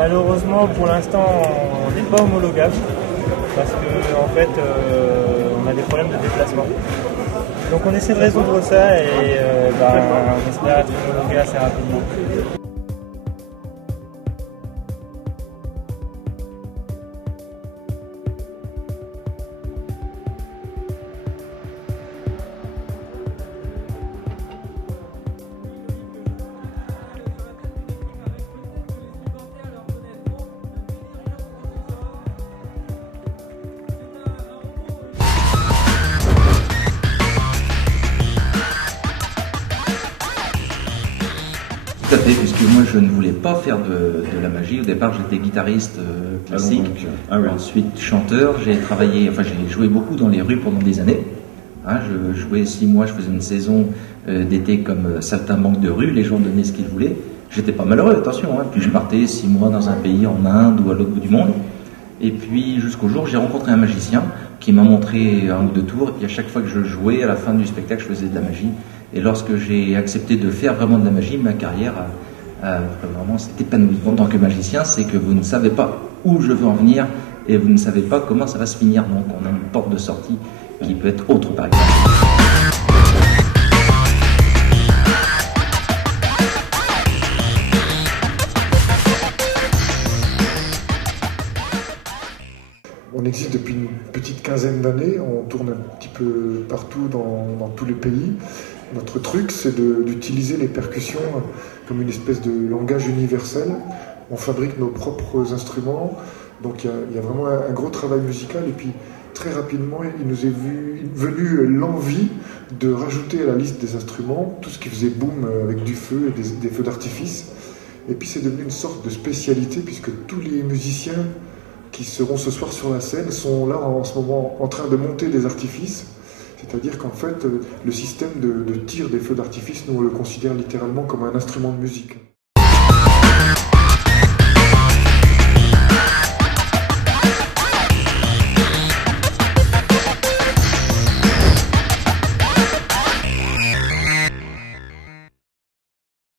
Malheureusement, pour l'instant, on n'est pas homologable parce qu'en fait, on a des problèmes de déplacement. Donc on essaie de résoudre ça et on espère être homologué assez rapidement. Tout à fait, puisque moi je ne voulais pas faire de la magie. Au départ j'étais guitariste classique, ensuite chanteur. J'ai joué beaucoup dans les rues pendant des années. Je jouais 6 mois, je faisais une saison d'été comme saltimbanque de rue, les gens donnaient ce qu'ils voulaient. J'étais pas malheureux, attention, puis je partais 6 mois dans un pays en Inde ou à l'autre bout du monde. Et puis jusqu'au jour j'ai rencontré un magicien qui m'a montré un ou deux tours, et puis à chaque fois que je jouais, à la fin du spectacle, je faisais de la magie. Et lorsque j'ai accepté de faire vraiment de la magie, ma carrière vraiment s'est épanouie. En tant que magicien, c'est que vous ne savez pas où je veux en venir et vous ne savez pas comment ça va se finir. Donc on a une porte de sortie qui peut être autre, par exemple. On existe depuis une petite quinzaine d'années, on tourne un petit peu partout dans tous les pays. Notre truc, c'est d'utiliser les percussions comme une espèce de langage universel. On fabrique nos propres instruments, donc il y a vraiment un gros travail musical. Et puis très rapidement, il nous est venu l'envie de rajouter à la liste des instruments tout ce qui faisait boom avec du feu et des feux d'artifice. Et puis c'est devenu une sorte de spécialité puisque tous les musiciens qui seront ce soir sur la scène sont là en ce moment en train de monter des artifices. C'est-à-dire qu'en fait, le système de tir des feux d'artifice, nous on le considère littéralement comme un instrument de musique.